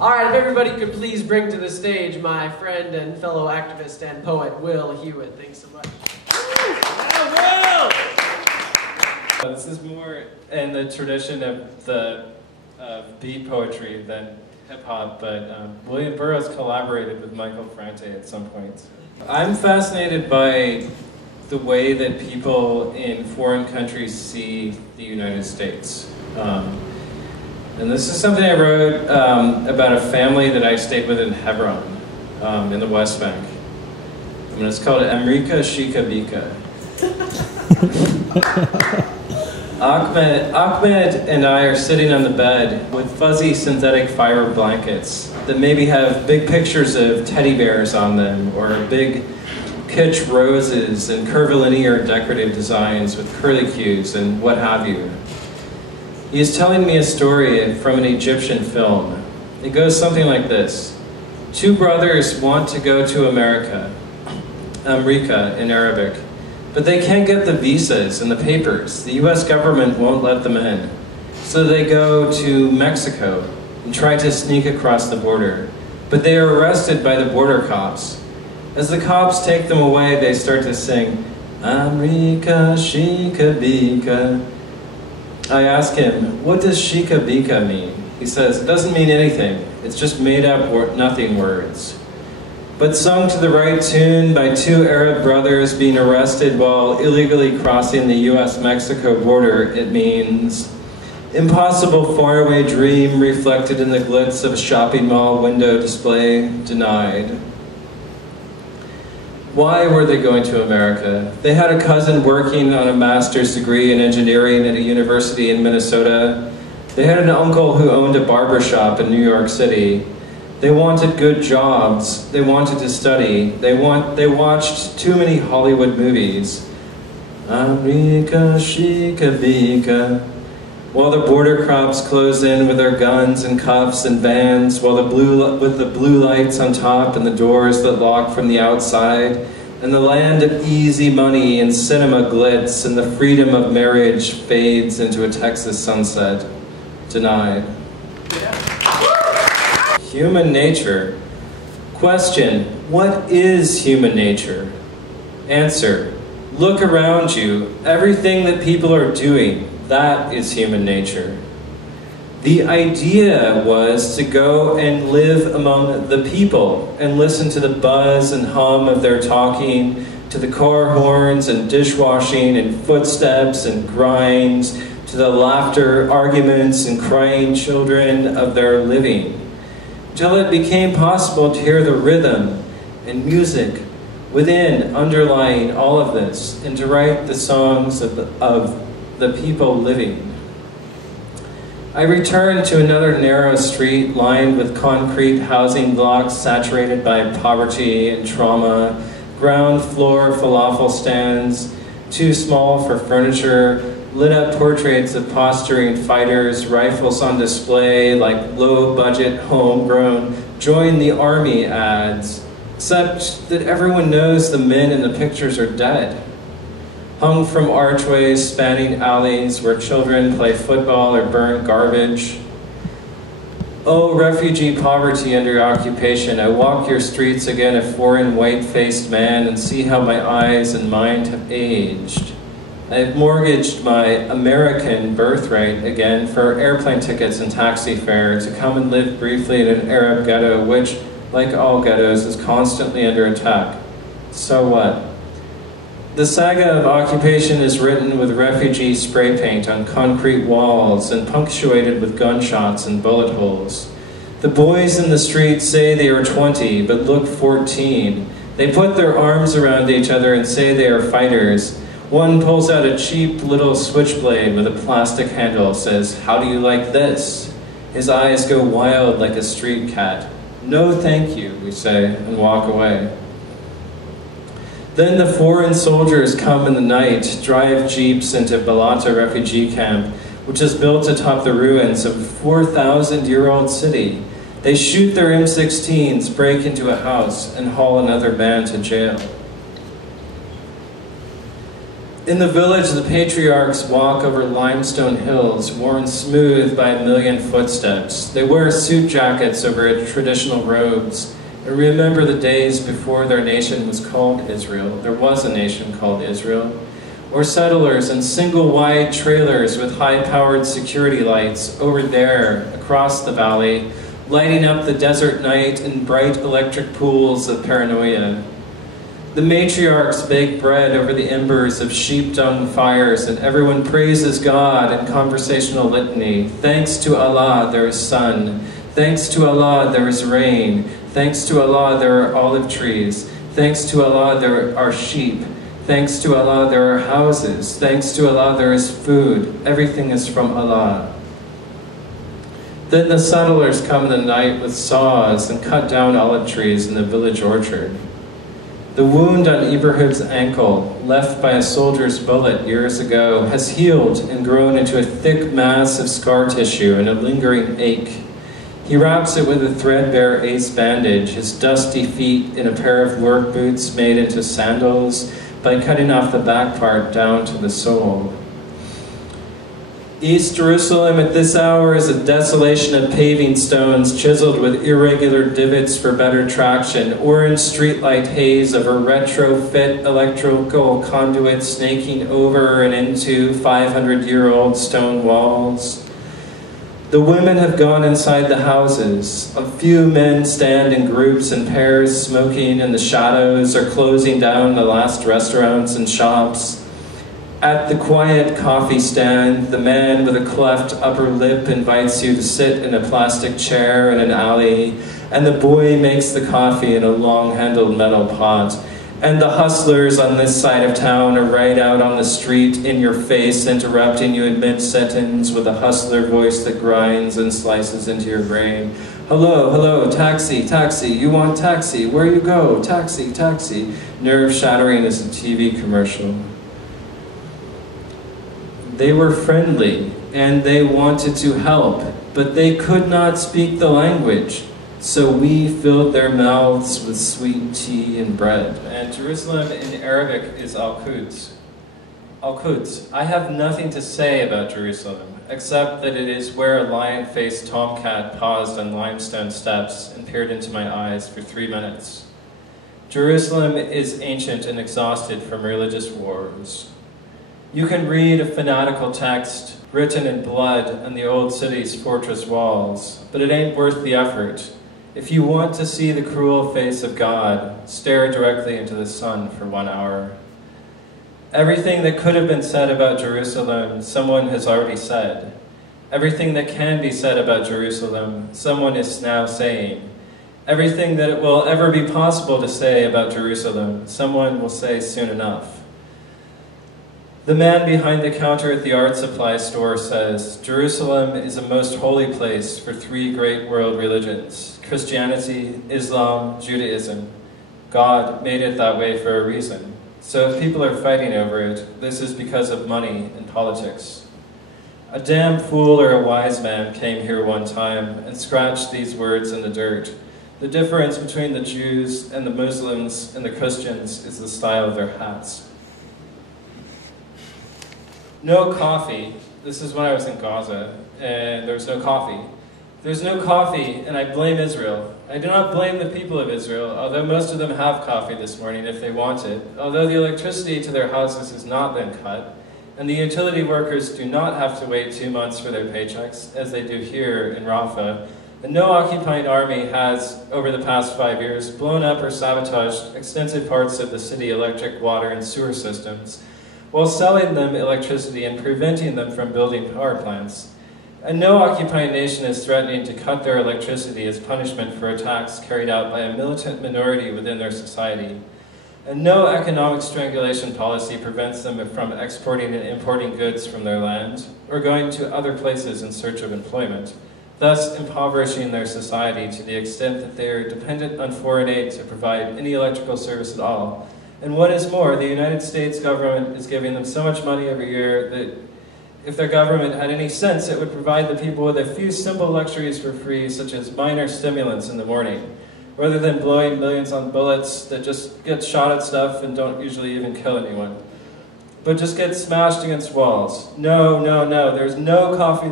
All right, if everybody could please bring to the stage my friend and fellow activist and poet, Will Hewitt. Thanks so much. This is more in the tradition of beat poetry than hip-hop, but William Burroughs collaborated with Michael Franti at some point. I'm fascinated by the way that people in foreign countries see the United States. And this is something I wrote about a family that I stayed with in Hebron, in the West Bank. And it's called Amrika Shika Bika. Ahmed and I are sitting on the bed with fuzzy synthetic fiber blankets that maybe have big pictures of teddy bears on them, or big kitsch roses and curvilinear decorative designs with curlicues and what have you. He is telling me a story from an Egyptian film. It goes something like this. Two brothers want to go to America, Amrika in Arabic, but they can't get the visas and the papers. The US government won't let them in. So they go to Mexico and try to sneak across the border, but they are arrested by the border cops. As the cops take them away, they start to sing, Amrika Shika Bika. I ask him, what does Shika Bika mean? He says, it doesn't mean anything. It's just made up nothing words. But sung to the right tune by two Arab brothers being arrested while illegally crossing the US-Mexico border, it means impossible faraway dream reflected in the glitz of a shopping mall window display, denied. Why were they going to America? They had a cousin working on a master's degree in engineering at a university in Minnesota. They had an uncle who owned a barbershop in New York City. They wanted good jobs. They wanted to study. They watched too many Hollywood movies. Amrika Shika Bika. While the border cops close in with their guns and cuffs and vans, with the blue lights on top and the doors that lock from the outside, and the land of easy money and cinema glitz and the freedom of marriage fades into a Texas sunset. Denied. Human nature. Question, what is human nature? Answer, look around you. Everything that people are doing, that is human nature. The idea was to go and live among the people and listen to the buzz and hum of their talking, to the car horns and dishwashing and footsteps and grinds, to the laughter, arguments, and crying children of their living, until it became possible to hear the rhythm and music within, underlying all of this, and to write the songs of the people living. I returned to another narrow street lined with concrete housing blocks saturated by poverty and trauma, ground floor falafel stands, too small for furniture, lit up portraits of posturing fighters, rifles on display like low-budget, homegrown, join the army ads, except that everyone knows the men in the pictures are dead. Hung from archways spanning alleys where children play football or burn garbage. Oh, refugee poverty under occupation, I walk your streets again, a foreign white-faced man, and see how my eyes and mind have aged. I have mortgaged my American birthright again for airplane tickets and taxi fare to come and live briefly in an Arab ghetto, which, like all ghettos, is constantly under attack. So what? The saga of occupation is written with refugee spray paint on concrete walls and punctuated with gunshots and bullet holes. The boys in the street say they are 20, but look 14. They put their arms around each other and say they are fighters. One pulls out a cheap little switchblade with a plastic handle, says, "How do you like this?" His eyes go wild like a street cat. "No, thank you," we say, and walk away. Then the foreign soldiers come in the night, drive jeeps into Balata refugee camp, which is built atop the ruins of a 4,000-year-old city. They shoot their M16s, break into a house, and haul another man to jail. In the village, the patriarchs walk over limestone hills, worn smooth by a million footsteps. They wear suit jackets over traditional robes, and remember the days before their nation was called Israel. There was a nation called Israel. Or settlers in single-wide trailers with high-powered security lights over there, across the valley, lighting up the desert night in bright electric pools of paranoia. The matriarchs bake bread over the embers of sheep-dung fires, and everyone praises God in conversational litany. Thanks to Allah, there is sun. Thanks to Allah, there is rain. Thanks to Allah, there are olive trees. Thanks to Allah, there are sheep. Thanks to Allah, there are houses. Thanks to Allah, there is food. Everything is from Allah. Then the settlers come in the night with saws and cut down olive trees in the village orchard. The wound on Ibrahim's ankle, left by a soldier's bullet years ago, has healed and grown into a thick mass of scar tissue and a lingering ache. He wraps it with a threadbare ace bandage, his dusty feet in a pair of work boots made into sandals by cutting off the back part down to the sole. East Jerusalem at this hour is a desolation of paving stones chiseled with irregular divots for better traction, orange streetlight haze of a retrofit electrical conduit snaking over and into 500-year-old stone walls. The women have gone inside the houses. A few men stand in groups and pairs smoking in the shadows or closing down the last restaurants and shops. At the quiet coffee stand, the man with a cleft upper lip invites you to sit in a plastic chair in an alley, and the boy makes the coffee in a long-handled metal pot. And the hustlers on this side of town are right out on the street in your face, interrupting you in mid-sentence with a hustler voice that grinds and slices into your brain. Hello, hello, taxi, taxi, you want taxi, where you go, taxi, taxi. Nerve-shattering as a TV commercial. They were friendly, and they wanted to help, but they could not speak the language. So we filled their mouths with sweet tea and bread. And Jerusalem in Arabic is Al-Quds. Al-Quds. I have nothing to say about Jerusalem, except that it is where a lion-faced tomcat paused on limestone steps and peered into my eyes for 3 minutes. Jerusalem is ancient and exhausted from religious wars. You can read a fanatical text written in blood on the old city's fortress walls, but it ain't worth the effort. If you want to see the cruel face of God, stare directly into the sun for 1 hour. Everything that could have been said about Jerusalem, someone has already said. Everything that can be said about Jerusalem, someone is now saying. Everything that it will ever be possible to say about Jerusalem, someone will say soon enough. The man behind the counter at the art supply store says, Jerusalem is a most holy place for 3 great world religions, Christianity, Islam, Judaism. God made it that way for a reason. So if people are fighting over it, this is because of money and politics. A damn fool or a wise man came here one time and scratched these words in the dirt. The difference between the Jews and the Muslims and the Christians is the style of their hats. No coffee. This is when I was in Gaza, and there was no coffee. There's no coffee, and I blame Israel. I do not blame the people of Israel, although most of them have coffee this morning if they want it, although the electricity to their houses has not been cut, and the utility workers do not have to wait 2 months for their paychecks, as they do here in Rafah, and no occupying army has, over the past 5 years, blown up or sabotaged extensive parts of the city electric, water, and sewer systems, while selling them electricity and preventing them from building power plants. And no occupying nation is threatening to cut their electricity as punishment for attacks carried out by a militant minority within their society. And no economic strangulation policy prevents them from exporting and importing goods from their land, or going to other places in search of employment, thus impoverishing their society to the extent that they are dependent on foreign aid to provide any electrical service at all. And what is more, the United States government is giving them so much money every year that if their government had any sense, it would provide the people with a few simple luxuries for free, such as minor stimulants in the morning, rather than blowing millions on bullets that just get shot at stuff and don't usually even kill anyone. but just get smashed against walls. No, no, no, there's no coffee